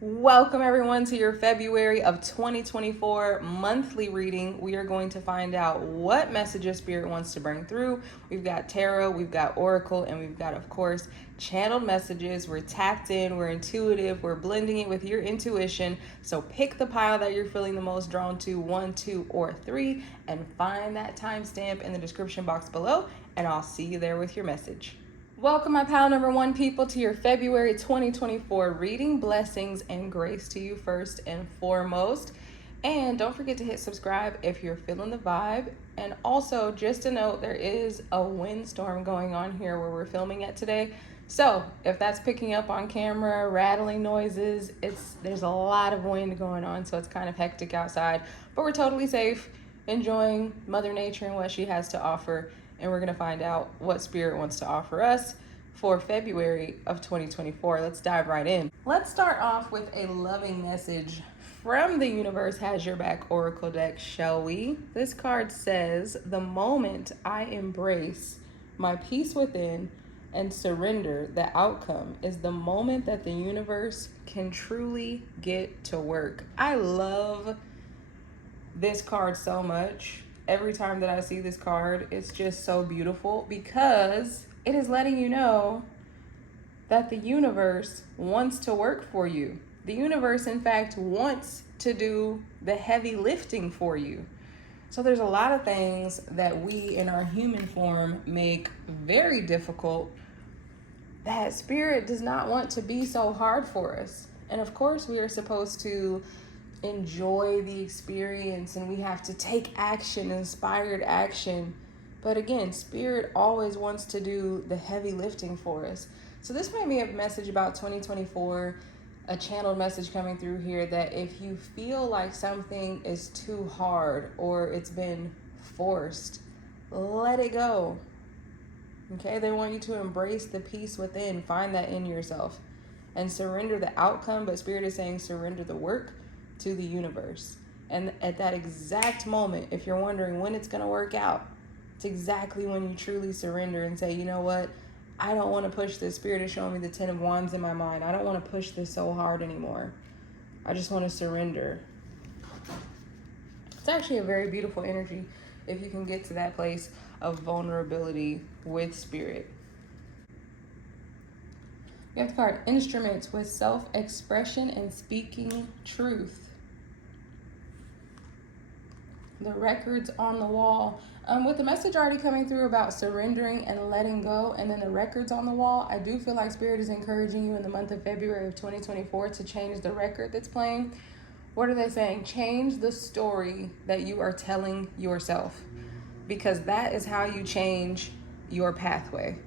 Welcome everyone to your February of 2024 monthly reading. We are going to find out what messages Spirit wants to bring through. We've got tarot, we've got oracle, and we've got, of course, channeled messages. We're tapped in, we're intuitive, we're blending it with your intuition. So pick the pile that you're feeling the most drawn to, 1, 2, or 3, and find that timestamp in the description box below, and I'll see you there with your message. Welcome, my pile number 1 people, to your February 2024 reading. Blessings and grace to you first and foremost. And don't forget to hit subscribe if you're feeling the vibe. And also, just a note, there is a windstorm going on here where we're filming at today. So if that's picking up on camera, rattling noises, there's a lot of wind going on, so it's kind of hectic outside. But we're totally safe, enjoying Mother Nature and what she has to offer. And we're going to find out what Spirit wants to offer us for February of 2024. Let's dive right in. Let's start off with a loving message from the Universe Has Your Back Oracle deck, shall we? This card says, the moment I embrace my peace within and surrender the outcome is the moment that the universe can truly get to work. I love this card so much. Every time that I see this card, it's just so beautiful because it is letting you know that the universe wants to work for you. The universe, in fact, wants to do the heavy lifting for you. So there's a lot of things that we in our human form make very difficult that Spirit does not want to be so hard for us. And of course, we are supposed to enjoy the experience and we have to take action, inspired action. But again, Spirit always wants to do the heavy lifting for us. So this might be a message about 2024, a channeled message coming through here, that if you feel like something is too hard or it's been forced, let it go. Okay, they want you to embrace the peace within, find that in yourself, and surrender the outcome. But Spirit is saying surrender the work to the universe. And at that exact moment, if you're wondering when it's going to work out, it's exactly when you truly surrender and say, you know what, I don't want to push this. Spirit is showing me the 10 of Wands in my mind. I don't want to push this so hard anymore. I just want to surrender. It's actually a very beautiful energy if you can get to that place of vulnerability with Spirit. You have the card Instruments with Self-Expression and Speaking Truth. The records on the wall. With the message already coming through about surrendering and letting go, and then the records on the wall, I do feel like Spirit is encouraging you in the month of February of 2024 to change the record that's playing. What are they saying? Change the story that you are telling yourself, because that is how you change your pathway.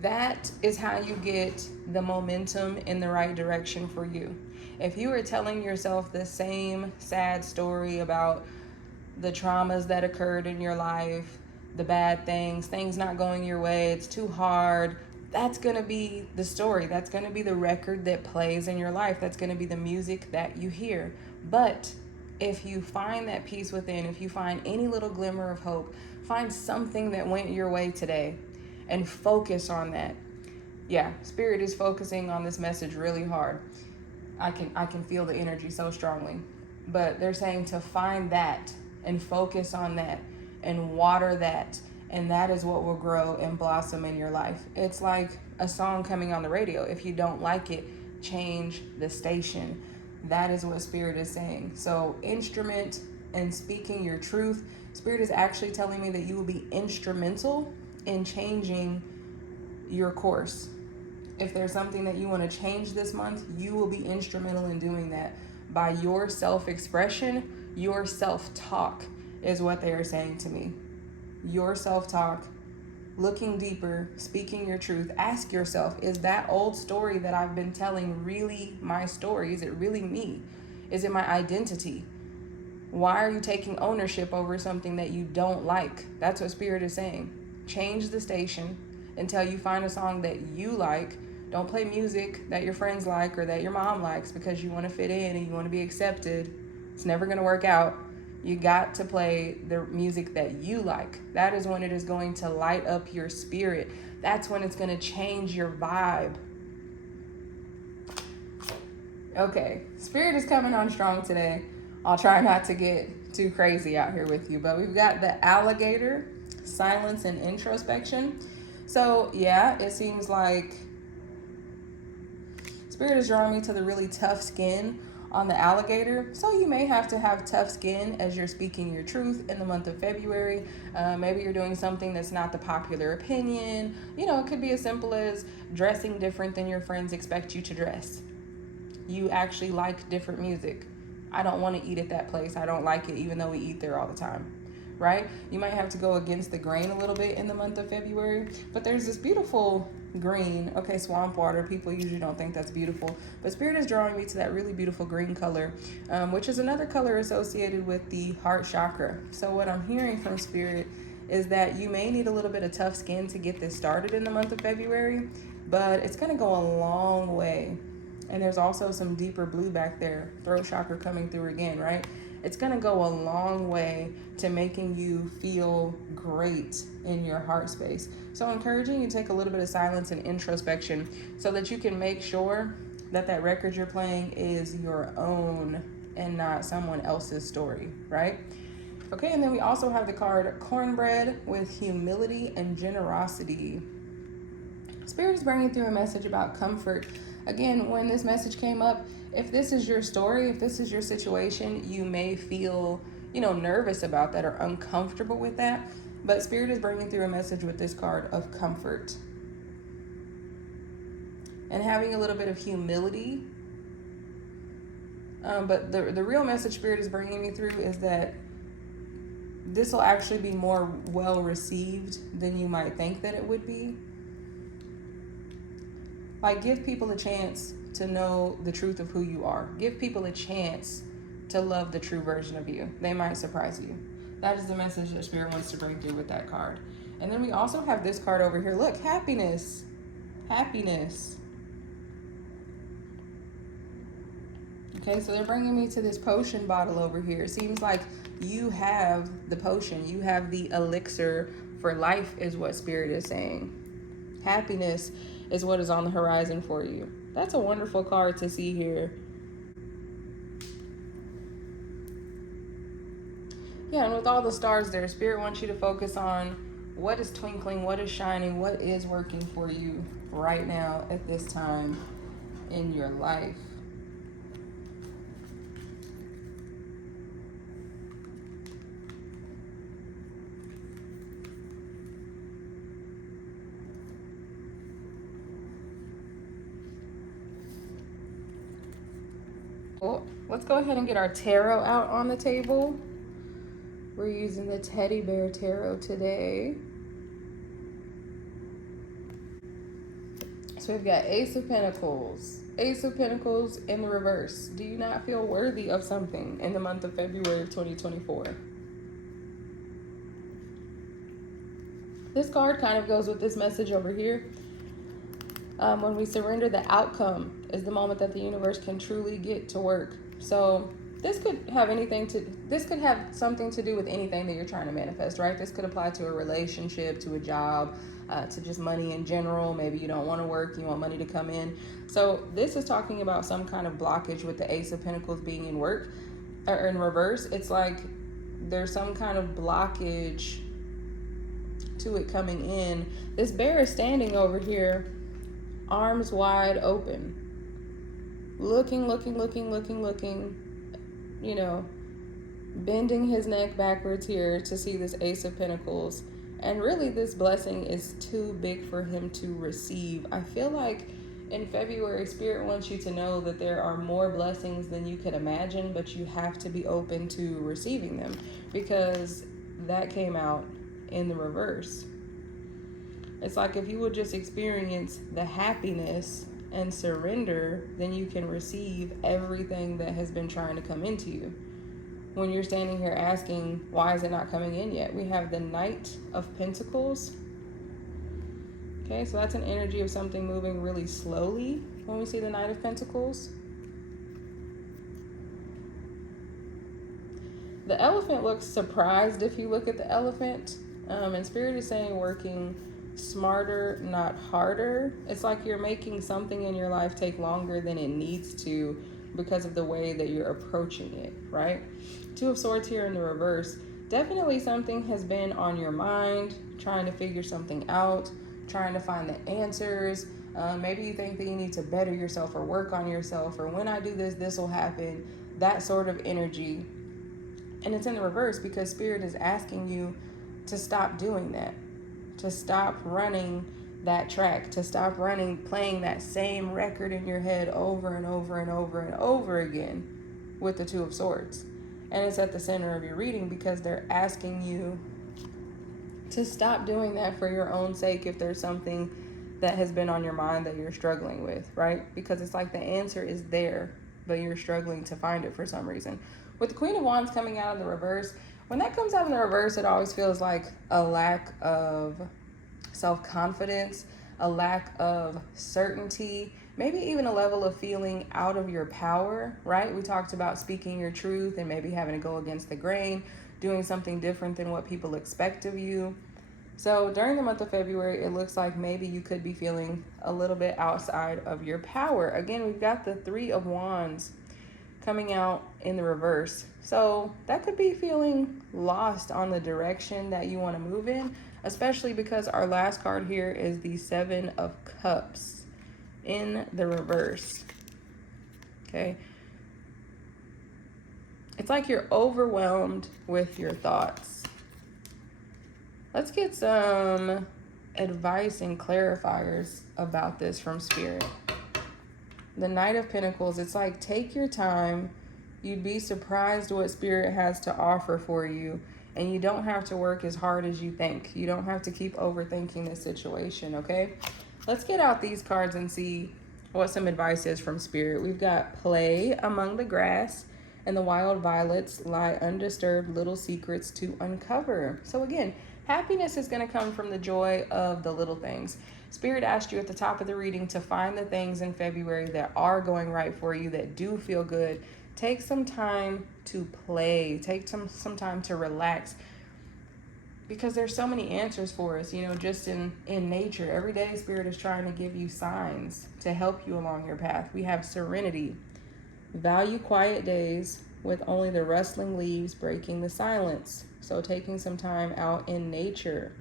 That is how you get the momentum in the right direction for you. If you are telling yourself the same sad story about the traumas that occurred in your life, the bad things not going your way, it's too hard, that's going to be the story. That's going to be the record that plays in your life. That's going to be the music that you hear. But if you find that peace within, if you find any little glimmer of hope, find something that went your way today and focus on that. Yeah, Spirit is focusing on this message really hard. I can feel the energy so strongly. But they're saying to find that and focus on that and water that, and that is what will grow and blossom in your life. It's like a song coming on the radio. If you don't like it, change the station. That is what Spirit is saying. So instrument and speaking your truth. Spirit is actually telling me that you will be instrumental in changing your course. If there's something that you want to change this month, you will be instrumental in doing that by your self-expression. Your self-talk is what they are saying to me. Your self-talk, looking deeper, speaking your truth. Ask yourself, is that old story that I've been telling really my story? Is it really me? Is it my identity? Why are you taking ownership over something that you don't like? That's what Spirit is saying. Change the station until you find a song that you like. Don't play music that your friends like or that your mom likes because you want to fit in and you want to be accepted. It's never going to work out. You got to play the music that you like. That is when it is going to light up your spirit. That's when it's going to change your vibe. Okay, Spirit is coming on strong today. I'll try not to get too crazy out here with you, but we've got the alligator, silence and introspection. So, yeah, it seems like Spirit is drawing me to the really tough skin on the alligator. So you may have to have tough skin as you're speaking your truth in the month of February. Maybe you're doing something that's not the popular opinion. You know, it could be as simple as dressing different than your friends expect you to dress. You actually like different music. I don't want to eat at that place. I don't like it, even though we eat there all the time. Right? You might have to go against the grain a little bit in the month of February. But there's this beautiful green. Okay, swamp water. People usually don't think that's beautiful. But Spirit is drawing me to that really beautiful green color, which is another color associated with the heart chakra. So what I'm hearing from Spirit is that you may need a little bit of tough skin to get this started in the month of February, but it's going to go a long way. And there's also some deeper blue back there, throat chakra coming through again, right? It's going to go a long way to making you feel great in your heart space. So encouraging you to take a little bit of silence and introspection so that you can make sure that that record you're playing is your own and not someone else's story, right? Okay, and then we also have the card Cornbread with humility and generosity. Spirit is bringing through a message about comfort. Again, when this message came up, if this is your story, if this is your situation, you may feel, nervous about that or uncomfortable with that. But Spirit is bringing through a message with this card of comfort and having a little bit of humility. But the real message Spirit is bringing me through is that this will actually be more well received than you might think that it would be. Like, give people a chance to know the truth of who you are. Give people a chance to love the true version of you. They might surprise you. That is the message that Spirit wants to bring through with that card. And then we also have this card over here. Look, happiness. Happiness. Okay, so they're bringing me to this potion bottle over here. It seems like you have the potion. You have the elixir for life is what Spirit is saying. Happiness is what is on the horizon for you. That's a wonderful card to see here. Yeah, and with all the stars there, Spirit wants you to focus on what is twinkling, what is shining, what is working for you right now at this time in your life. Well, let's go ahead and get our tarot out on the table. We're using the Teddy Bear Tarot today. So we've got Ace of Pentacles. Ace of Pentacles in the reverse. Do you not feel worthy of something in the month of February of 2024? This card kind of goes with this message over here. When we surrender, the outcome is the moment that the universe can truly get to work. So this could have something to do with anything that you're trying to manifest, right? This could apply to a relationship, to a job, to just money in general. Maybe you don't want to work, you want money to come in. So this is talking about some kind of blockage with the Ace of Pentacles being in work or in reverse. It's like there's some kind of blockage to it coming in. This bear is standing over here, arms wide open, looking, bending his neck backwards here to see this Ace of Pentacles. And really, this blessing is too big for him to receive. I feel like in February, Spirit wants you to know that there are more blessings than you could imagine, but you have to be open to receiving them, because that came out in the reverse. It's like if you would just experience the happiness and surrender, then you can receive everything that has been trying to come into you. When you're standing here asking, why is it not coming in yet? We have the Knight of Pentacles. Okay, so that's an energy of something moving really slowly when we see the Knight of Pentacles. The elephant looks surprised if you look at the elephant. And Spirit is saying working smarter, not harder. It's like you're making something in your life take longer than it needs to because of the way that you're approaching it, right? Two of Swords here in the reverse. Definitely something has been on your mind, trying to figure something out, trying to find the answers. Maybe you think that you need to better yourself or work on yourself, or when I do this, this will happen. That sort of energy. And it's in the reverse because Spirit is asking you to stop doing that, to stop running that track, to stop playing that same record in your head over and over and over and over again with the Two of Swords. And it's at the center of your reading because they're asking you to stop doing that for your own sake if there's something that has been on your mind that you're struggling with, right? Because it's like the answer is there, but you're struggling to find it for some reason. With the Queen of Wands coming out in the reverse, when that comes out in the reverse, it always feels like a lack of self-confidence, a lack of certainty, maybe even a level of feeling out of your power, right? We talked about speaking your truth and maybe having to go against the grain, doing something different than what people expect of you. So during the month of February, it looks like maybe you could be feeling a little bit outside of your power. Again, we've got the Three of Wands coming out in the reverse. So that could be feeling lost on the direction that you want to move in, especially because our last card here is the Seven of Cups in the reverse. Okay. It's like you're overwhelmed with your thoughts. Let's get some advice and clarifiers about this from Spirit. The Knight of Pentacles, it's like take your time. You'd be surprised what Spirit has to offer for you. And you don't have to work as hard as you think. You don't have to keep overthinking this situation, okay? Let's get out these cards and see what some advice is from Spirit. We've got play among the grass, and the wild violets lie undisturbed little secrets to uncover. So again, happiness is going to come from the joy of the little things. Spirit asked you at the top of the reading to find the things in February that are going right for you, that do feel good. Take some time to play. Take some time to relax. Because there's so many answers for us, you know, just in nature. Every day, Spirit is trying to give you signs to help you along your path. We have serenity. Value quiet days with only the rustling leaves breaking the silence. So taking some time out in nature.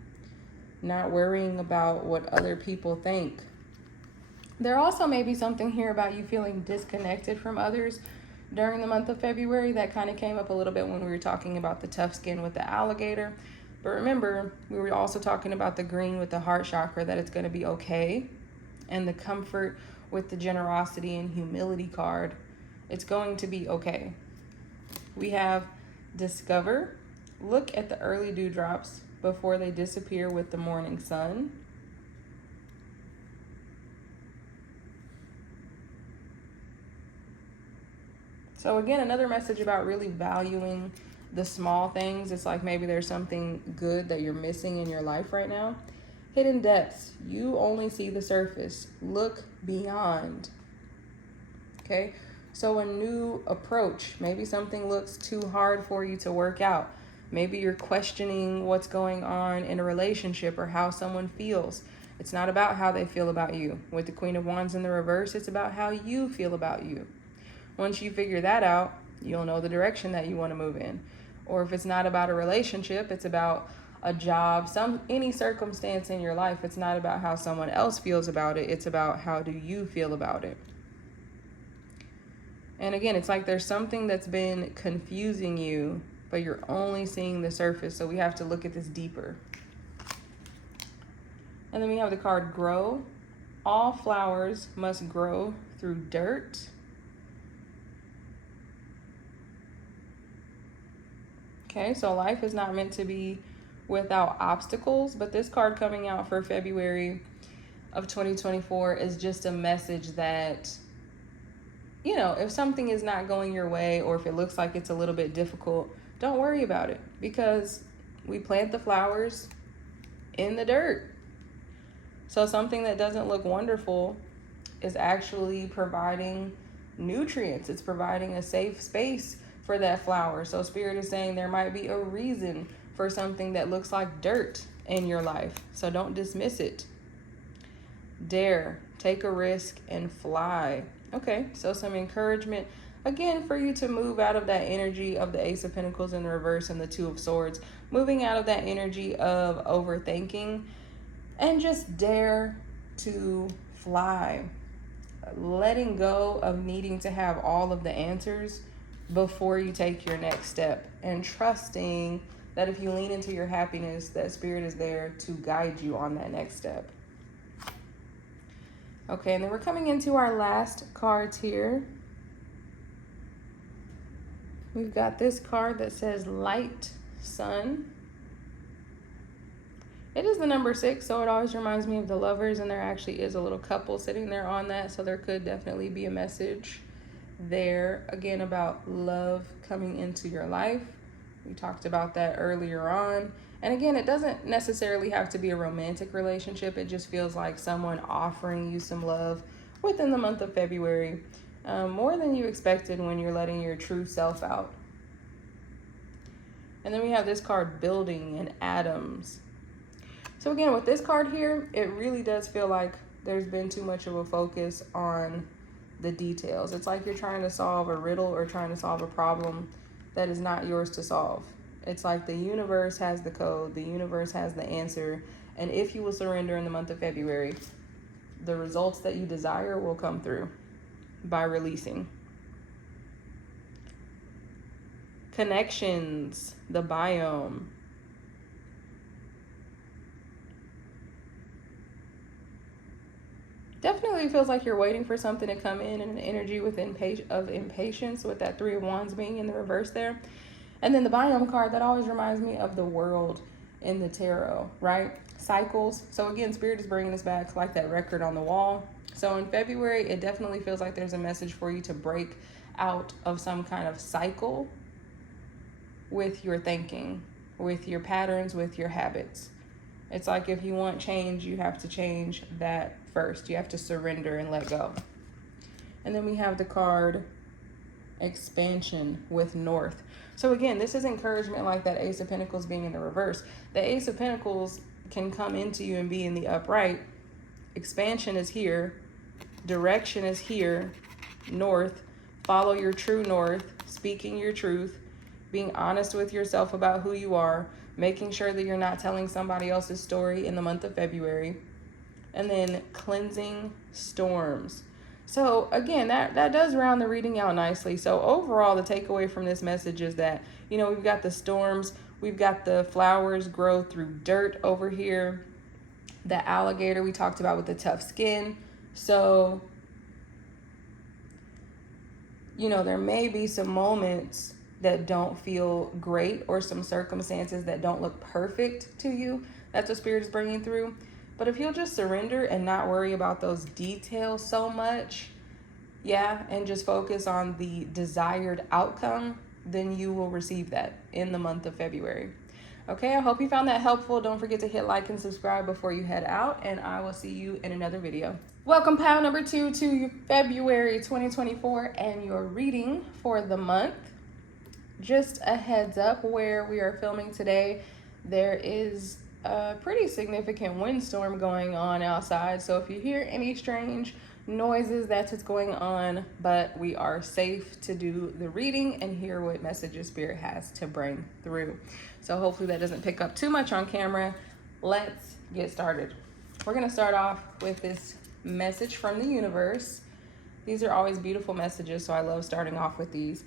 Not worrying about what other people think. There also may be something here about you feeling disconnected from others during the month of February. That kind of came up a little bit when we were talking about the tough skin with the alligator. But remember, we were also talking about the green with the heart chakra, that it's going to be okay. And the comfort with the generosity and humility card, it's going to be okay. We have discover. Look at the early dewdrops before they disappear with the morning sun. So again, another message about really valuing the small things. It's like maybe there's something good that you're missing in your life right now. Hidden depths. You only see the surface. Look beyond. Okay? So a new approach. Maybe something looks too hard for you to work out. Maybe you're questioning what's going on in a relationship or how someone feels. It's not about how they feel about you. With the Queen of Wands in the reverse, it's about how you feel about you. Once you figure that out, you'll know the direction that you want to move in. Or if it's not about a relationship, it's about a job, any circumstance in your life. It's not about how someone else feels about it. It's about how do you feel about it. And again, it's like there's something that's been confusing you, but you're only seeing the surface. So we have to look at this deeper. And then we have the card grow. All flowers must grow through dirt. Okay, so life is not meant to be without obstacles, but this card coming out for February of 2024 is just a message that, you know, if something is not going your way or if it looks like it's a little bit difficult, don't worry about it, because we plant the flowers in the dirt. So something that doesn't look wonderful is actually providing nutrients. It's providing a safe space for that flower. So Spirit is saying there might be a reason for something that looks like dirt in your life. So don't dismiss it. Dare, take a risk and fly. Okay, so some encouragement again for you to move out of that energy of the Ace of Pentacles in the reverse and the Two of Swords, moving out of that energy of overthinking and just dare to fly, letting go of needing to have all of the answers before you take your next step, and trusting that if you lean into your happiness, that spirit is there to guide you on that next step. Okay, and then we're coming into our last cards here. We've got this card that says Light Sun. It is the number 6, so it always reminds me of the Lovers, and there actually is a little couple sitting there on that, so there could definitely be a message there, again, about love coming into your life. We talked about that earlier on. And again, it doesn't necessarily have to be a romantic relationship. It just feels like someone offering you some love within the month of February, more than you expected when you're letting your true self out. And then we have this card, Building and Atoms. So again, with this card here, it really does feel like there's been too much of a focus on the details. It's like you're trying to solve a riddle or trying to solve a problem that is not yours to solve. It's like the universe has the code, the universe has the answer, and if you will surrender in the month of February, the results that you desire will come through by releasing. Connections, the biome. Definitely feels like you're waiting for something to come in an energy of impatience, with that Three of Wands being in the reverse there. And then the biome card, that always reminds me of the World in the tarot, right? Cycles. So again, Spirit is bringing us back like that record on the wall. So in February, it definitely feels like there's a message for you to break out of some kind of cycle with your thinking, with your patterns, with your habits. It's like if you want change, you have to change that first. You have to surrender and let go. And then we have the card Expansion with North. So again, this is encouragement like that Ace of Pentacles being in the reverse. The Ace of Pentacles can come into you and be in the upright. Expansion is here. Direction is here. North. Follow your true north. Speaking your truth. Being honest with yourself about who you are. Making sure that you're not telling somebody else's story in the month of February. And then cleansing storms. So again, that does round the reading out nicely. So overall, the takeaway from this message is that, you know, we've got the storms, we've got the flowers grow through dirt over here, the alligator we talked about with the tough skin. So, you know, there may be some moments that don't feel great or some circumstances that don't look perfect to you. That's what Spirit is bringing through. But if you'll just surrender and not worry about those details so much, and just focus on the desired outcome, then you will receive that in the month of February. Okay, I hope you found that helpful. Don't forget to hit like and subscribe before you head out, and I will see you in another video. Welcome, pile number 2, to your February 2024 and your reading for the month. Just a heads up, where we are filming today, there is a pretty significant windstorm going on outside. So if you hear any strange noises, that's what's going on, but we are safe to do the reading and hear what messages Spirit has to bring through. So hopefully that doesn't pick up too much on camera. Let's get started. We're going to start off with this message from the universe. These are always beautiful messages, so I love starting off with these.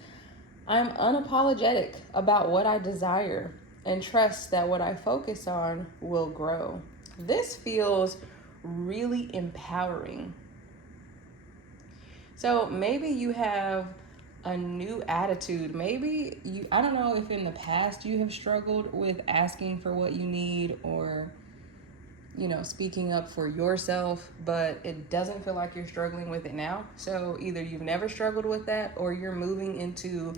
I'm unapologetic about what I desire and trust that what I focus on will grow. This feels really empowering. So maybe you have a new attitude. Maybe I don't know if in the past you have struggled with asking for what you need, or, you know, speaking up for yourself, but it doesn't feel like you're struggling with it now. So either you've never struggled with that, or you're moving into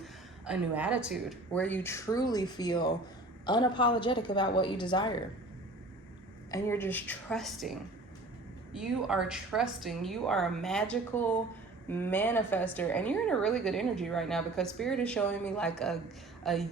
a new attitude where you truly feel unapologetic about what you desire. And you're just trusting. You are trusting. You are a magical manifester, and you're in a really good energy right now, because Spirit is showing me like a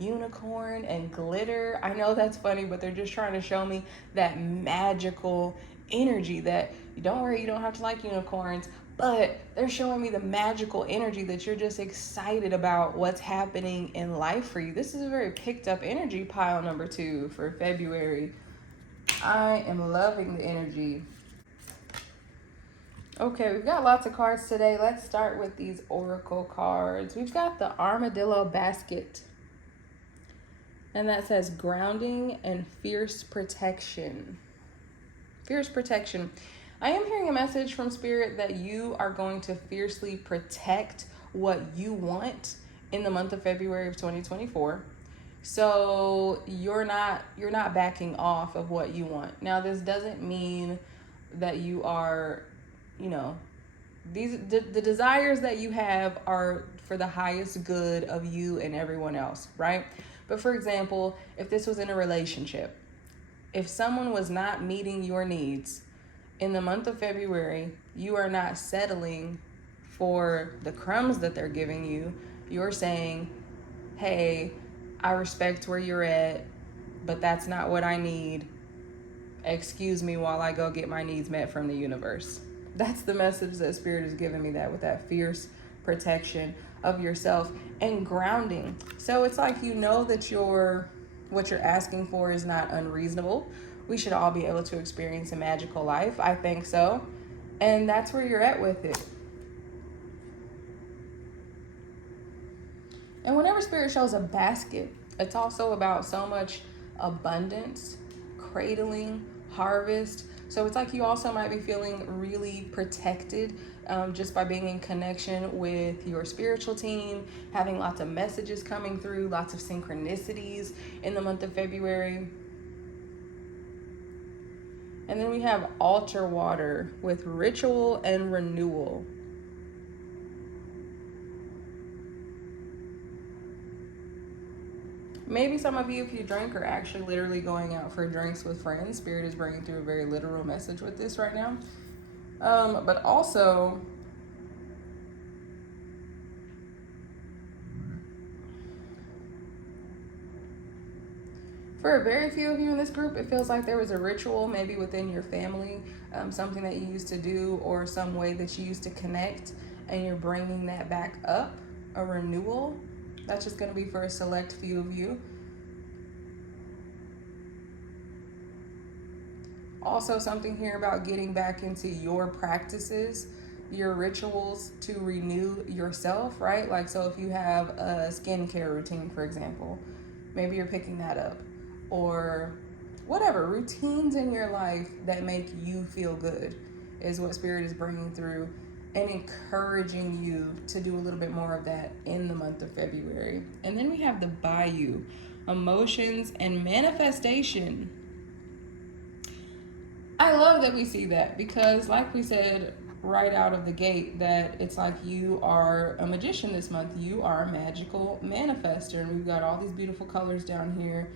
unicorn and glitter. I know that's funny, but they're just trying to show me that magical energy that, don't worry, you don't have to like unicorns, But they're showing me the magical energy that you're just excited about what's happening in life for you. This is a very picked up energy, pile number 2 for February. I am loving the energy. Okay, we've got lots of cards today. Let's start with these oracle cards. We've got the armadillo basket. And that says grounding and fierce protection. Fierce protection. I am hearing a message from Spirit that you are going to fiercely protect what you want in the month of February of 2024. So you're not backing off of what you want. Now, this doesn't mean that you are, the desires that you have are for the highest good of you and everyone else, right? But for example, if this was in a relationship, if someone was not meeting your needs in the month of February, you are not settling for the crumbs that they're giving you. You're saying, hey, I respect where you're at, but that's not what I need. Excuse me while I go get my needs met from the universe. That's the message that Spirit is giving me, that with that fierce protection of yourself and grounding. So it's like, that what you're asking for is not unreasonable. We should all be able to experience a magical life. I think so. And that's where you're at with it. And whenever Spirit shows a basket, it's also about so much abundance, cradling, harvest. So it's like you also might be feeling really protected just by being in connection with your spiritual team, having lots of messages coming through, lots of synchronicities in the month of February. And then we have altar water with ritual and renewal. Maybe some of you, if you drink, are actually literally going out for drinks with friends. Spirit is bringing through a very literal message with this right now. But also, for a very few of you in this group, it feels like there was a ritual maybe within your family, something that you used to do or some way that you used to connect, and you're bringing that back up, a renewal. That's just going to be for a select few of you. Also, something here about getting back into your practices, your rituals to renew yourself, right? Like, so if you have a skincare routine, for example, maybe you're picking that up. Or whatever, routines in your life that make you feel good is what Spirit is bringing through, and encouraging you to do a little bit more of that in the month of February. And then we have the Bayou, emotions and manifestation. I love that we see that, because like we said right out of the gate, that it's like you are a magician this month. You are a magical manifester, and we've got all these beautiful colors down here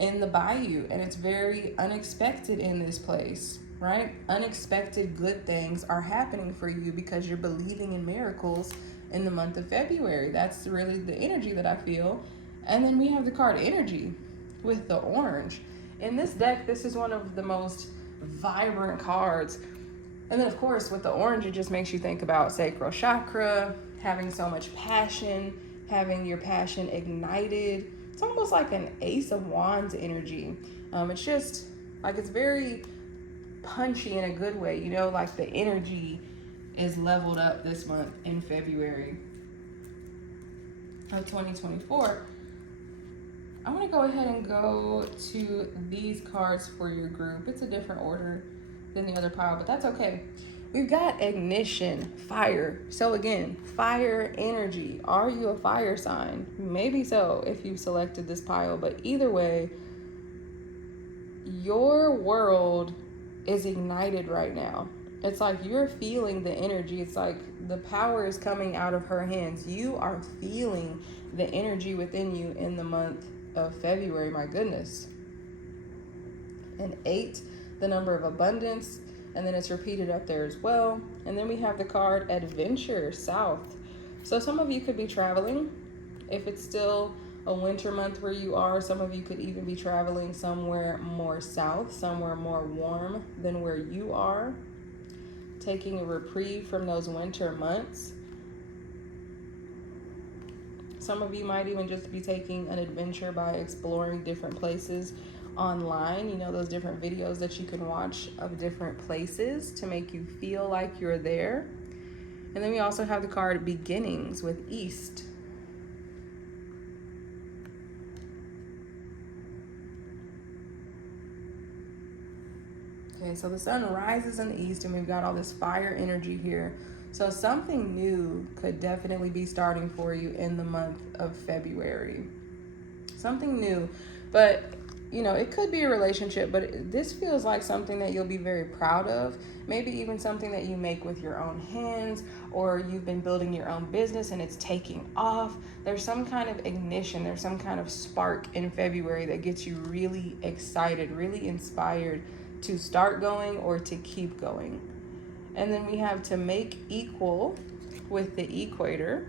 in the Bayou, and it's very unexpected in this place, right? Unexpected good things are happening for you because you're believing in miracles in the month of February. That's really the energy that I feel. And then we have the card energy with the orange. In this deck, this is one of the most vibrant cards. And then of course with the orange, it just makes you think about sacral chakra, having so much passion, having your passion ignited. It's almost like an Ace of Wands energy. It's just like, it's very punchy in a good way, like the energy is leveled up this month in February of 2024. I'm going to go ahead and go to these cards for your group. It's a different order than the other pile, but that's okay. We've got ignition, fire. So again, fire energy. Are you a fire sign? Maybe so if you selected this pile, but either way, your world is ignited right now. It's like you're feeling the energy. It's like the power is coming out of her hands. You are feeling the energy within you in the month of February. My goodness. And 8, the number of abundance, and then it's repeated up there as well. And then we have the card adventure, south. So some of you could be traveling. If it's still a winter month where you are, some of you could even be traveling somewhere more south, somewhere more warm than where you are, taking a reprieve from those winter months. Some of you might even just be taking an adventure by exploring different places online. You know, those different videos that you can watch of different places to make you feel like you're there. And then we also have the card Beginnings with East. Okay, so the sun rises in the east and we've got all this fire energy here. So something new could definitely be starting for you in the month of February. Something new, but you know, it could be a relationship, but this feels like something that you'll be very proud of. Maybe even something that you make with your own hands, or you've been building your own business and it's taking off. There's some kind of ignition, there's some kind of spark in February that gets you really excited, really inspired to start going or to keep going. And then we have to make equal with the equator.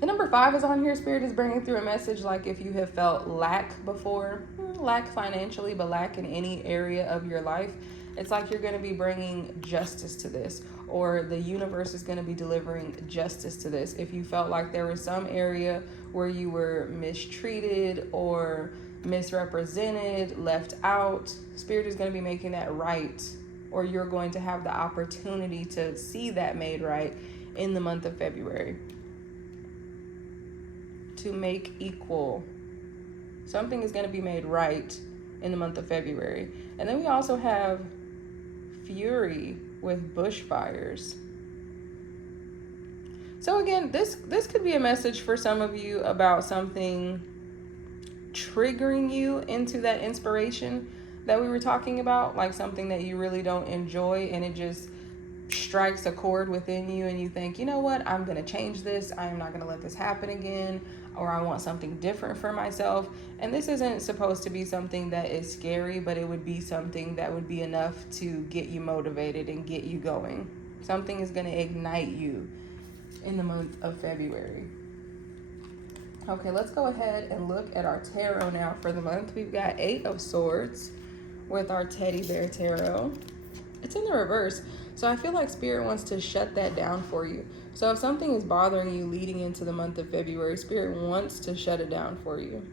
The number 5 is on here. Spirit is bringing through a message like if you have felt lack before, lack financially, but lack in any area of your life. It's like you're going to be bringing justice to this, or the universe is going to be delivering justice to this. If you felt like there was some area where you were mistreated or misrepresented, left out, Spirit is going to be making that right, or you're going to have the opportunity to see that made right in the month of February. To make equal. Something is going to be made right in the month of February. And then we also have Fury with bushfires. So again, this could be a message for some of you about something triggering you into that inspiration that we were talking about, like something that you really don't enjoy and it just strikes a chord within you and you think, you know what, I'm going to change this. I am not going to let this happen again, or I want something different for myself. And this isn't supposed to be something that is scary, but it would be something that would be enough to get you motivated and get you going. Something is going to ignite you in the month of February. Okay, let's go ahead and look at our tarot now for the month. We've got 8 of Swords with our teddy bear tarot. It's in the reverse. So I feel like Spirit wants to shut that down for you. So if something is bothering you leading into the month of February, Spirit wants to shut it down for you.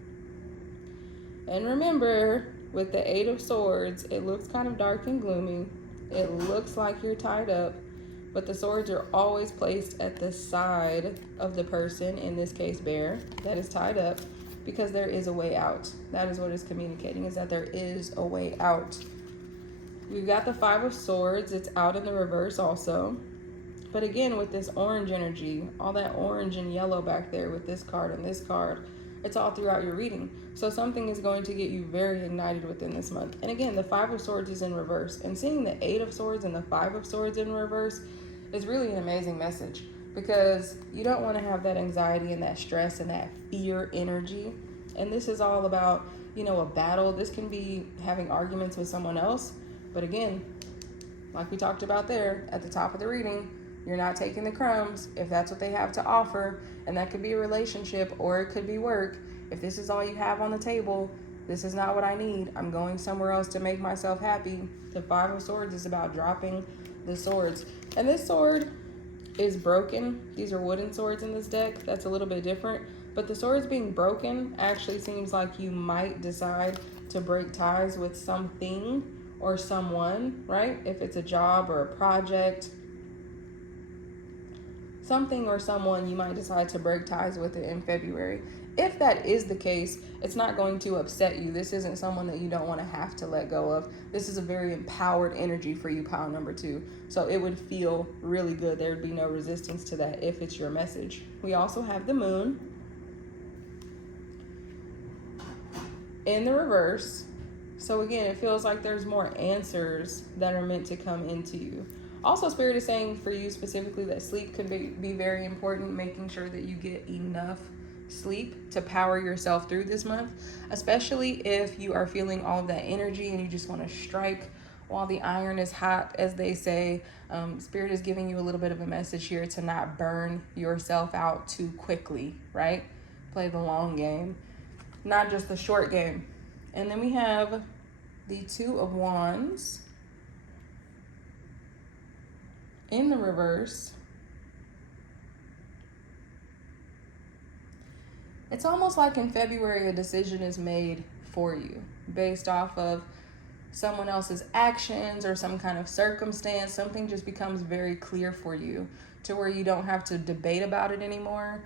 And remember, with the 8 of Swords, it looks kind of dark and gloomy. It looks like you're tied up, but the swords are always placed at the side of the person, in this case bear, that is tied up, because there is a way out. That is what it's communicating, is that there is a way out. We've got the 5 of Swords. It's out in the reverse also. But again, with this orange energy, all that orange and yellow back there with this card and this card, it's all throughout your reading. So something is going to get you very ignited within this month. And again, the 5 of Swords is in reverse. And seeing the 8 of Swords and the 5 of Swords in reverse is really an amazing message, because you don't want to have that anxiety and that stress and that fear energy. And this is all about, you know, a battle. This can be having arguments with someone else. But again, like we talked about there at the top of the reading, you're not taking the crumbs if that's what they have to offer. And that could be a relationship or it could be work. If this is all you have on the table, this is not what I need. I'm going somewhere else to make myself happy. The 5 of Swords is about dropping the swords. And this sword is broken. These are wooden swords in this deck. That's a little bit different. But the swords being broken actually seems like you might decide to break ties with something or someone, right? If it's a job or a project, something or someone, you might decide to break ties with it in February. If that is the case, it's not going to upset you. This isn't someone that you don't want to have to let go of. This is a very empowered energy for you, pile number 2. So it would feel really good. There would be no resistance to that if it's your message. We also have the Moon in the reverse. So again, it feels like there's more answers that are meant to come into you. Also, Spirit is saying for you specifically that sleep could be very important, making sure that you get enough sleep to power yourself through this month, especially if you are feeling all of that energy and you just want to strike while the iron is hot, as they say. Spirit is giving you a little bit of a message here to not burn yourself out too quickly, right? Play the long game, not just the short game. And then we have the 2 of Wands in the reverse, it's almost like in February a decision is made for you based off of someone else's actions or some kind of circumstance. Something just becomes very clear for you to where you don't have to debate about it anymore.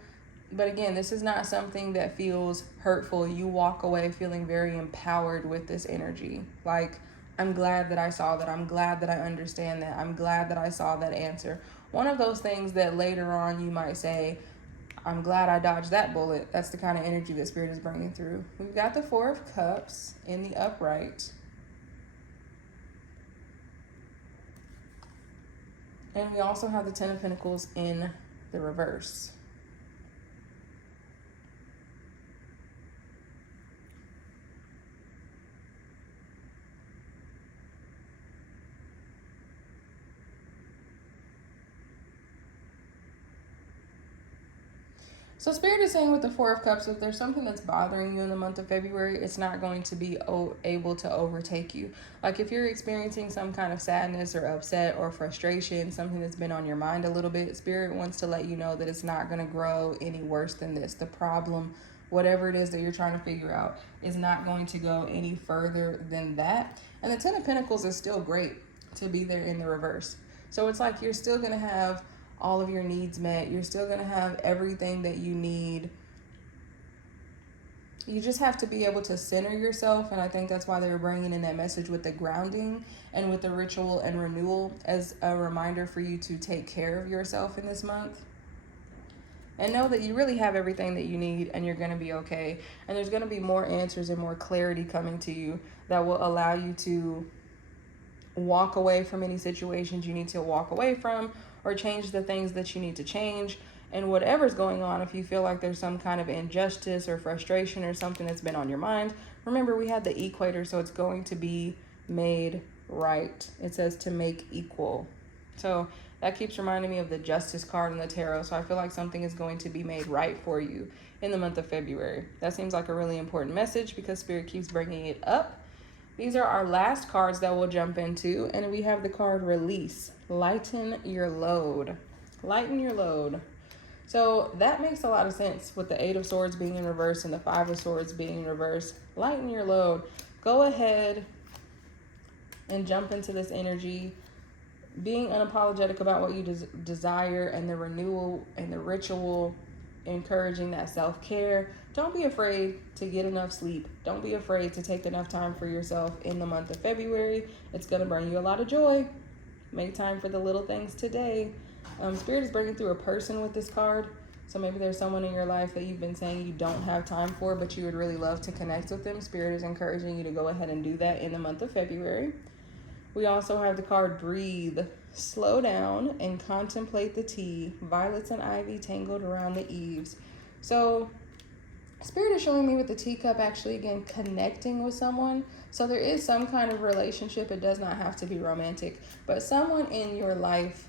But again, this is not something that feels hurtful. You walk away feeling very empowered with this energy. Like, I'm glad that I saw that. I'm glad that I understand that. I'm glad that I saw that answer. One of those things that later on you might say, I'm glad I dodged that bullet. That's the kind of energy that Spirit is bringing through. We've got the Four of Cups in the upright. And we also have the Ten of Pentacles in the reverse. So Spirit is saying with the Four of Cups, if there's something that's bothering you in the month of February, it's not going to be able to overtake you. Like if you're experiencing some kind of sadness or upset or frustration, something that's been on your mind a little bit, Spirit wants to let you know that it's not going to grow any worse than this. The problem, whatever it is that you're trying to figure out, is not going to go any further than that. And the Ten of Pentacles is still great to be there in the reverse. So it's like you're still going to have all of your needs met. You're still going to have everything that you need. You just have to be able to center yourself. And I think that's why they were bringing in that message with the grounding and with the ritual and renewal as a reminder for you to take care of yourself in this month. And know that you really have everything that you need and you're going to be okay. And there's going to be more answers and more clarity coming to you that will allow you to walk away from any situations you need to walk away from, or change the things that you need to change. And whatever's going on, if you feel like there's some kind of injustice or frustration or something that's been on your mind, remember we had the equator, so it's going to be made right. It says to make equal. So that keeps reminding me of the Justice card in the tarot. So I feel like something is going to be made right for you in the month of February. That seems like a really important message because Spirit keeps bringing it up. These are our last cards that we'll jump into, and we have the card Release. Lighten your load. Lighten your load. So that makes a lot of sense with the Eight of Swords being in reverse and the Five of Swords being in reverse. Lighten your load. Go ahead and jump into this energy, being unapologetic about what you desire, and the renewal and the ritual, encouraging that self-care. Don't be afraid to get enough sleep. Don't be afraid to take enough time for yourself in the month of February. It's going to bring you a lot of joy. Make time for the little things today. Spirit is bringing through a person with this card. So maybe there's someone in your life that you've been saying you don't have time for, but you would really love to connect with them. Spirit is encouraging you to go ahead and do that in the month of February. We also have the card Breathe. Slow down and contemplate the tea. Violets and ivy tangled around the eaves. So Spirit is showing me with the teacup actually, again, connecting with someone. So there is some kind of relationship. It does not have to be romantic, but someone in your life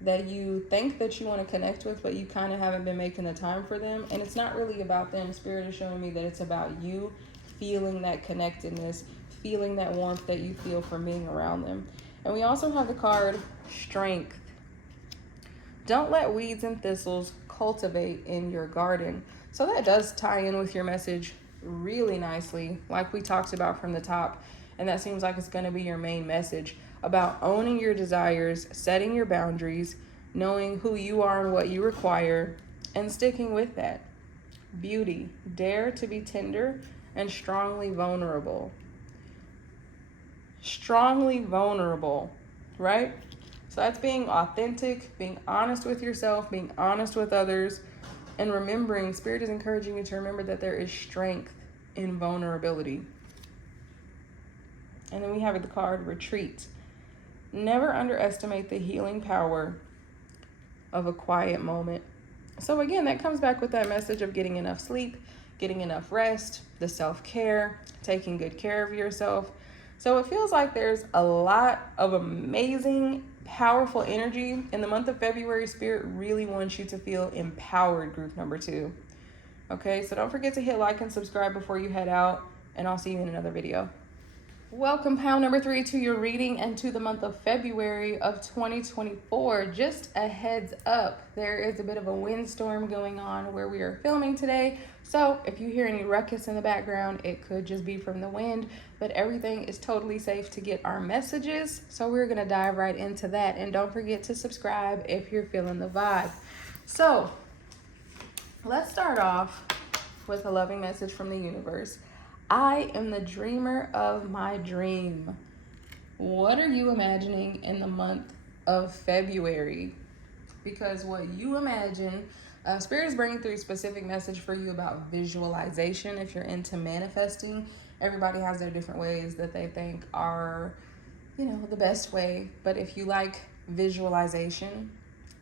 that you think that you want to connect with, but you kind of haven't been making the time for them. And it's not really about them. Spirit is showing me that it's about you feeling that connectedness, feeling that warmth that you feel from being around them. And we also have the card Strength. Don't let weeds and thistles cultivate in your garden. So that does tie in with your message really nicely, like we talked about from the top. And that seems like it's going to be your main message about owning your desires, setting your boundaries, knowing who you are and what you require, and sticking with that. Beauty. Dare to be tender and strongly vulnerable. Strongly vulnerable, right? So that's being authentic, being honest with yourself, being honest with others, and remembering, Spirit is encouraging you to remember that there is strength in vulnerability. And then we have the card Retreat. Never underestimate the healing power of a quiet moment. So again, that comes back with that message of getting enough sleep, getting enough rest, the self-care, taking good care of yourself. So it feels like there's a lot of amazing, powerful energy. In the month of February, Spirit really wants you to feel empowered, group number 2. Okay, so don't forget to hit like and subscribe before you head out, and I'll see you in another video. Welcome, pound number 3, to your reading and to the month of February of 2024. Just a heads up, there is a bit of a windstorm going on where we are filming today. So if you hear any ruckus in the background, it could just be from the wind, but everything is totally safe to get our messages. So we're going to dive right into that. And don't forget to subscribe if you're feeling the vibe. So let's start off with a loving message from the universe. I am the dreamer of my dream. What are you imagining in the month of February? Because what you imagine, Spirit is bringing through a specific message for you about visualization. If you're into manifesting, everybody has their different ways that they think are, the best way. But if you like visualization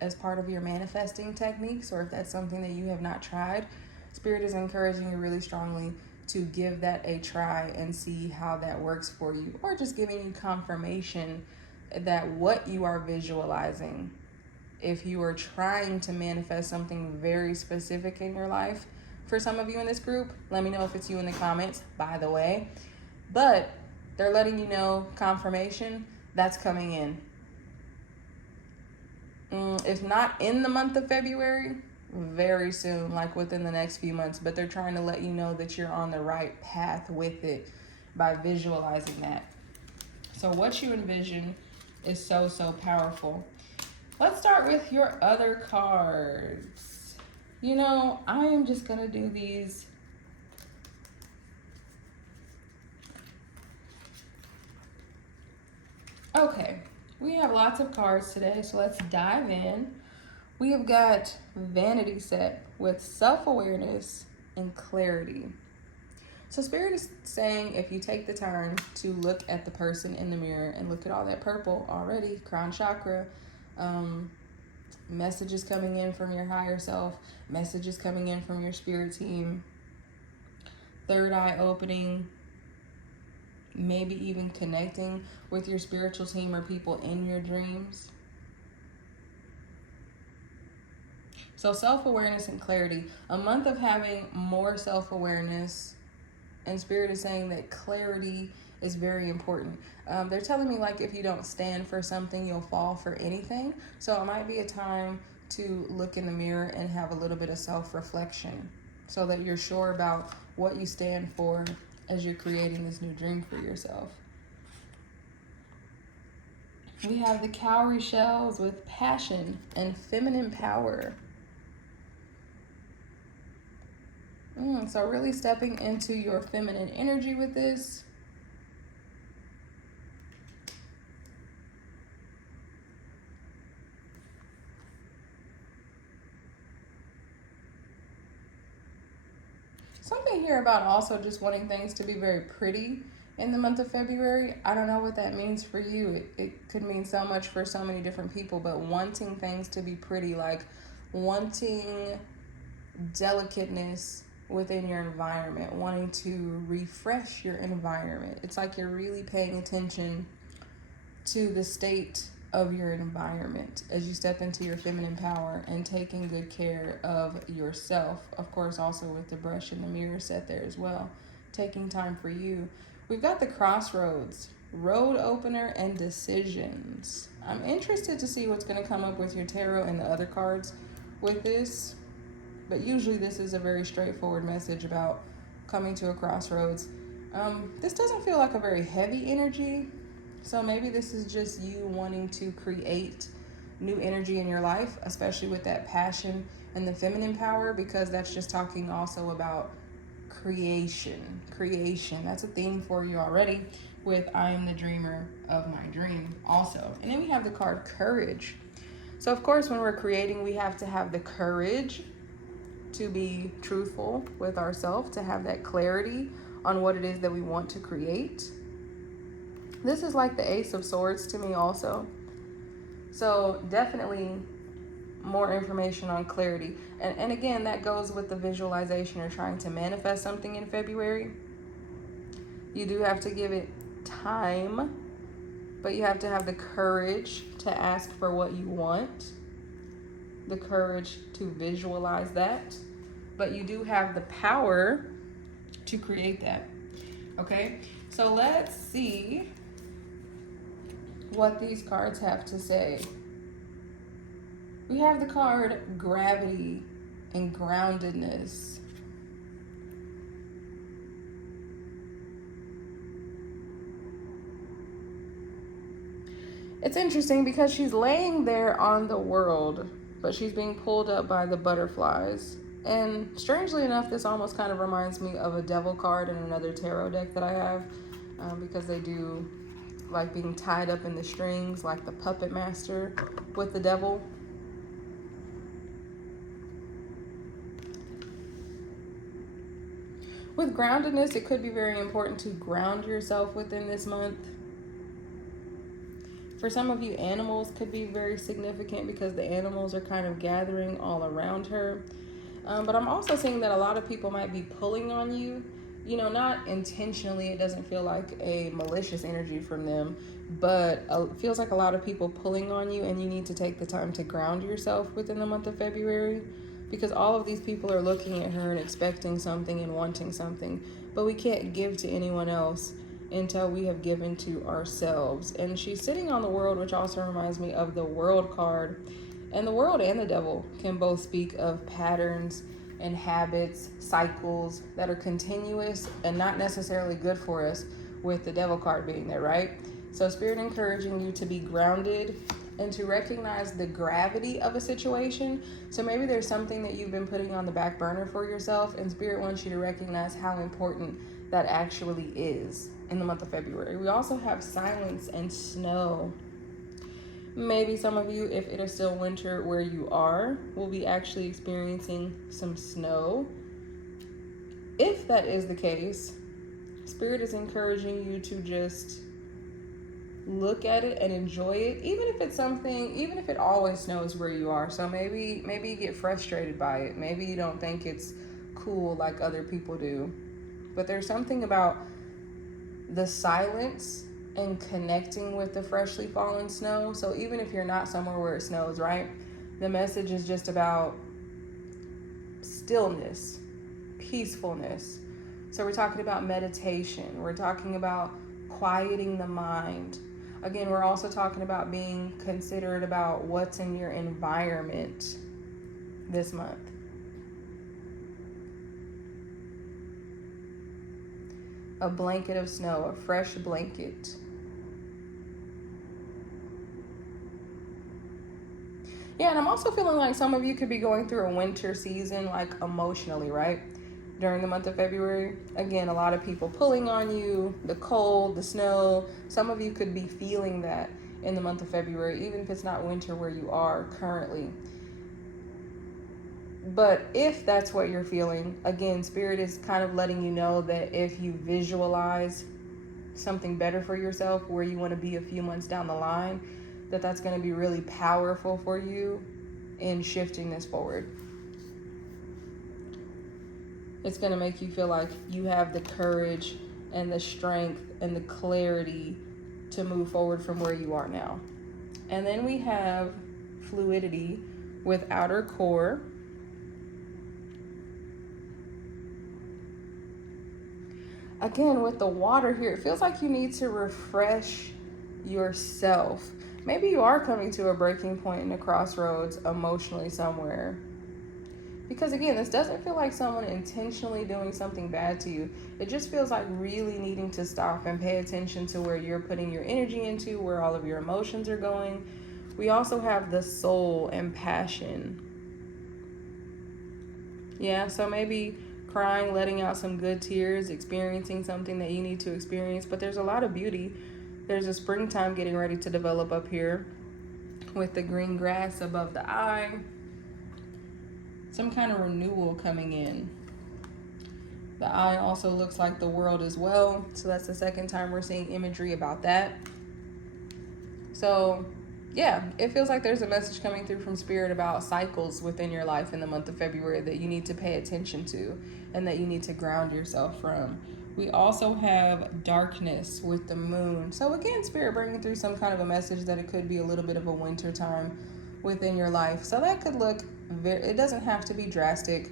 as part of your manifesting techniques, or if that's something that you have not tried, Spirit is encouraging you really strongly to give that a try and see how that works for you, or just giving you confirmation that what you are visualizing, if you are trying to manifest something very specific in your life, for some of you in this group, let me know if it's you in the comments, by the way, but they're letting you know confirmation that's coming in. If not in the month of February, very soon, like within the next few months, but they're trying to let you know that you're on the right path with it by visualizing that. So what you envision is so powerful. Let's start with your other cards. I am just gonna do these okay. We have lots of cards today, so let's dive in. We have got Vanity Set with self-awareness and clarity. So Spirit is saying if you take the time to look at the person in the mirror and look at all that purple already, crown chakra, messages coming in from your higher self, messages coming in from your spirit team, third eye opening, maybe even connecting with your spiritual team or people in your dreams. So self-awareness and clarity, a month of having more self-awareness, and Spirit is saying that clarity is very important. They're telling me like if you don't stand for something, you'll fall for anything. So it might be a time to look in the mirror and have a little bit of self-reflection so that you're sure about what you stand for as you're creating this new dream for yourself. We have the cowrie shells with passion and feminine power. So really stepping into your feminine energy with this. Something here about also just wanting things to be very pretty in the month of February. I don't know what that means for you. It could mean so much for so many different people, but wanting things to be pretty, like wanting delicateness within your environment, wanting to refresh your environment. It's like you're really paying attention to the state of your environment as you step into your feminine power and taking good care of yourself. Of course, also with the brush and the mirror set there as well. Taking time for you. We've got the crossroads, road opener, and decisions. I'm interested to see what's going to come up with your tarot and the other cards with this. But usually this is a very straightforward message about coming to a crossroads. This doesn't feel like a very heavy energy. So maybe this is just you wanting to create new energy in your life, especially with that passion and the feminine power, because that's just talking also about creation. That's a theme for you already with I am the dreamer of my dream also. And then we have the card courage. So of course, when we're creating, we have to have the courage to be truthful with ourselves, to have that clarity on what it is that we want to create. This is like the Ace of Swords to me also. So definitely more information on clarity. And again, that goes with the visualization or trying to manifest something in February. You do have to give it time, but you have to have the courage to ask for what you want, the courage to visualize that, but you do have the power to create that. Okay, So let's see what these cards have to say. We have the card Gravity and Groundedness. It's interesting because she's laying there on the world, but she's being pulled up by the butterflies. And strangely enough, this almost kind of reminds me of a devil card in another tarot deck that I have, because they do like being tied up in the strings, like the puppet master with the devil. With groundedness, it could be very important to ground yourself within this month. For some of you, animals could be very significant because the animals are kind of gathering all around her. But I'm also seeing that a lot of people might be pulling on you, not intentionally. It doesn't feel like a malicious energy from them, but it feels like a lot of people pulling on you, and you need to take the time to ground yourself within the month of February, because all of these people are looking at her and expecting something and wanting something, but we can't give to anyone else until we have given to ourselves. And she's sitting on the world, which also reminds me of the world card. And the world and the devil can both speak of patterns and habits, cycles that are continuous and not necessarily good for us, with the devil card being there, right? So Spirit encouraging you to be grounded and to recognize the gravity of a situation. So maybe there's something that you've been putting on the back burner for yourself, and Spirit wants you to recognize how important that actually is in the month of February. We also have silence and snow. Maybe some of you, if it is still winter where you are, will be actually experiencing some snow. If that is the case, Spirit is encouraging you to just look at it and enjoy it, even if it always snows where you are. So maybe you get frustrated by it. Maybe you don't think it's cool like other people do. But there's something about the silence and connecting with the freshly fallen snow. So even if you're not somewhere where it snows, right? The message is just about stillness, peacefulness. So we're talking about meditation. We're talking about quieting the mind. Again, we're also talking about being considerate about what's in your environment this month. A blanket of snow, a fresh blanket. Yeah, and I'm also feeling like some of you could be going through a winter season, like emotionally, right? During the month of February. Again, a lot of people pulling on you, the cold, the snow. Some of you could be feeling that in the month of February, even if it's not winter where you are currently. But if that's what you're feeling, again, Spirit is kind of letting you know that if you visualize something better for yourself, where you want to be a few months down the line, that's going to be really powerful for you in shifting this forward. It's going to make you feel like you have the courage and the strength and the clarity to move forward from where you are now. And then we have fluidity with outer core. Again, with the water here, it feels like you need to refresh yourself. Maybe you are coming to a breaking point in a crossroads emotionally somewhere. Because again, this doesn't feel like someone intentionally doing something bad to you. It just feels like really needing to stop and pay attention to where you're putting your energy into, where all of your emotions are going. We also have the soul and passion. Yeah, so maybe crying, letting out some good tears, experiencing something that you need to experience. But there's a lot of beauty. There's a springtime getting ready to develop up here with the green grass above the eye. Some kind of renewal coming in. The eye also looks like the world as well. So that's the second time we're seeing imagery about that. So yeah, it feels like there's a message coming through from Spirit about cycles within your life in the month of February that you need to pay attention to and that you need to ground yourself from. We also have darkness with the moon. So again, Spirit bringing through some kind of a message that it could be a little bit of a winter time within your life. So that could look it doesn't have to be drastic.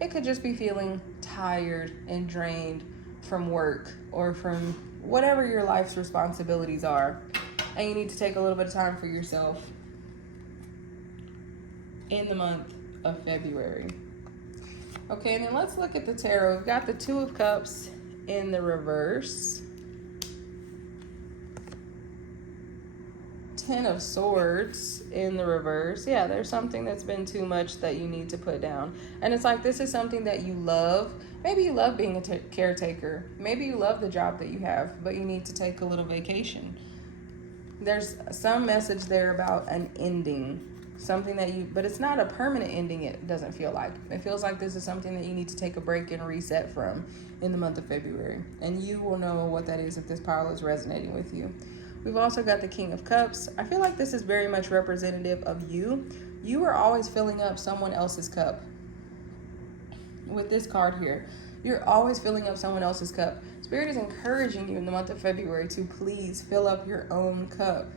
It could just be feeling tired and drained from work or from whatever your life's responsibilities are. And you need to take a little bit of time for yourself in the month of February. Okay, and then let's look at the tarot. We've got the Two of Cups in the reverse. 10 of Swords in the reverse. Yeah, there's something that's been too much that you need to put down. And it's like, this is something that you love. Maybe you love being a caretaker. Maybe you love the job that you have, but you need to take a little vacation. There's some message there about an ending. Something that but it's not a permanent ending, it doesn't feel like. It feels like this is something that you need to take a break and reset from in the month of February. And you will know what that is if this pile is resonating with you. We've also got the King of Cups. I feel like this is very much representative of you. You are always filling up someone else's cup. With this card here, you're always filling up someone else's cup. Spirit is encouraging you in the month of February to please fill up your own cup.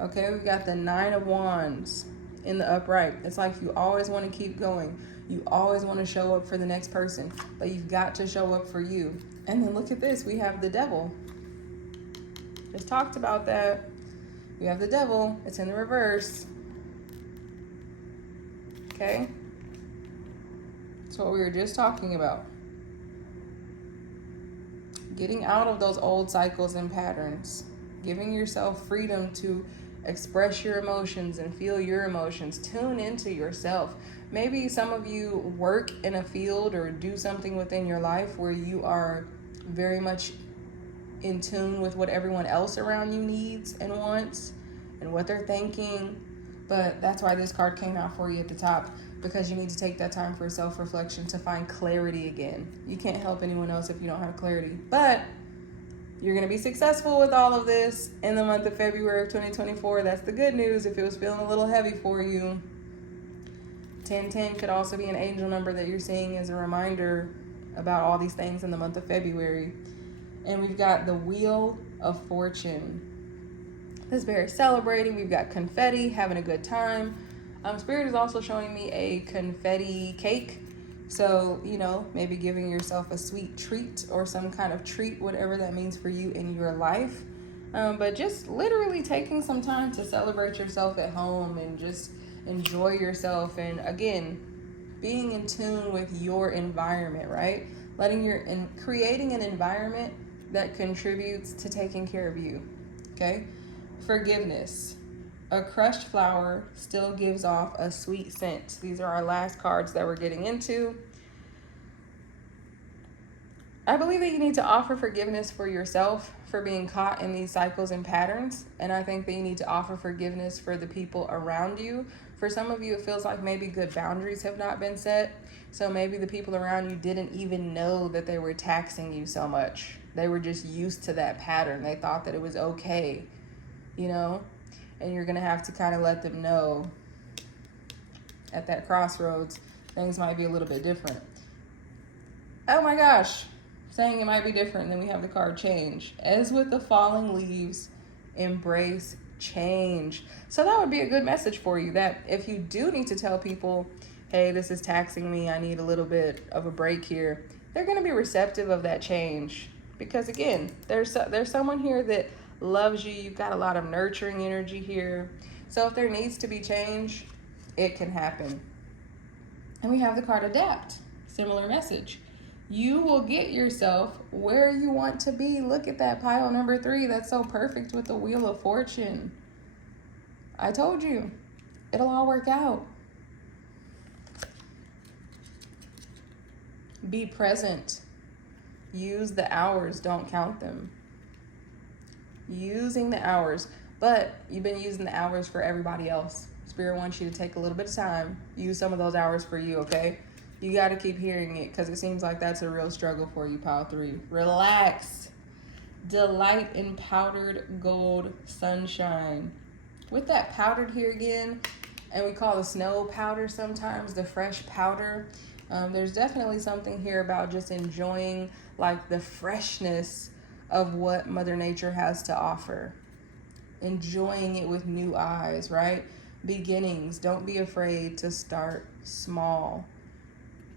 Okay, we've got the Nine of Wands in the upright. It's like you always want to keep going. You always want to show up for the next person, but you've got to show up for you. And then look at this. We have the Devil. Just talked about that. We have the Devil. It's in the reverse. Okay? That's what we were just talking about. Getting out of those old cycles and patterns. Giving yourself freedom to express your emotions and feel your emotions. Tune into yourself. Maybe some of you work in a field or do something within your life where you are very much in tune with what everyone else around you needs and wants and what they're thinking. But that's why this card came out for you at the top, because you need to take that time for self-reflection to find clarity again. You can't help anyone else if you don't have clarity. But you're going to be successful with all of this in the month of February of 2024. That's the good news if it was feeling a little heavy for you. 1010 could also be an angel number that you're seeing as a reminder about all these things in the month of February. And we've got the Wheel of Fortune. This is very celebrating. We've got confetti, having a good time. Spirit is also showing me a confetti cake. So, maybe giving yourself a sweet treat or some kind of treat, whatever that means for you in your life. But just literally taking some time to celebrate yourself at home and just enjoy yourself. And again, being in tune with your environment, right? Creating an environment that contributes to taking care of you. Okay? Forgiveness. A crushed flower still gives off a sweet scent. These are our last cards that we're getting into. I believe that you need to offer forgiveness for yourself for being caught in these cycles and patterns. And I think that you need to offer forgiveness for the people around you. For some of you, it feels like maybe good boundaries have not been set. So maybe the people around you didn't even know that they were taxing you so much. They were just used to that pattern. They thought that it was okay, And you're going to have to kind of let them know at that crossroads, things might be a little bit different. Oh my gosh, saying it might be different. And then we have the card Change. As with the falling leaves, embrace change. So that would be a good message for you, that if you do need to tell people, hey, this is taxing me, I need a little bit of a break here, they're going to be receptive of that change. Because again, there's someone here that loves you. You've got a lot of nurturing energy here. So if there needs to be change, it can happen. And we have the card Adapt. Similar message. You will get yourself where you want to be. Look at that pile number 3. That's so perfect with the Wheel of Fortune. I told you, it'll all work out. Be present. Use the hours, don't count them. Using the hours, but you've been using the hours for everybody else. Spirit wants you to take a little bit of time, use some of those hours for you, okay? You got to keep hearing it, because it seems like that's a real struggle for you, pile 3. Relax. Delight in powdered gold sunshine. With that powdered here again, and we call the snow powder sometimes, the fresh powder. There's definitely something here about just enjoying like the freshness of what Mother Nature has to offer. Enjoying it with new eyes, right? Beginnings. Don't be afraid to start small.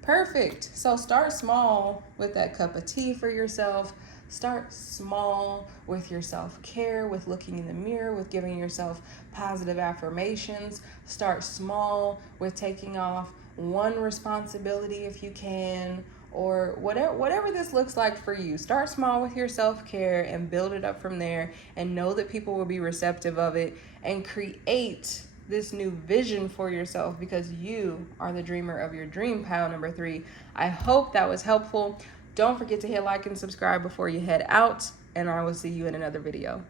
Perfect. So start small with that cup of tea for yourself. Start small with your self-care, with looking in the mirror, with giving yourself positive affirmations. Start small with taking off one responsibility if you can, or whatever this looks like for you. Start small with your self-care and build it up from there, and know that people will be receptive of it, and create this new vision for yourself, because you are the dreamer of your dream. Pile number 3. I hope that was helpful. Don't forget to hit like and subscribe before you head out, and I will see you in another video.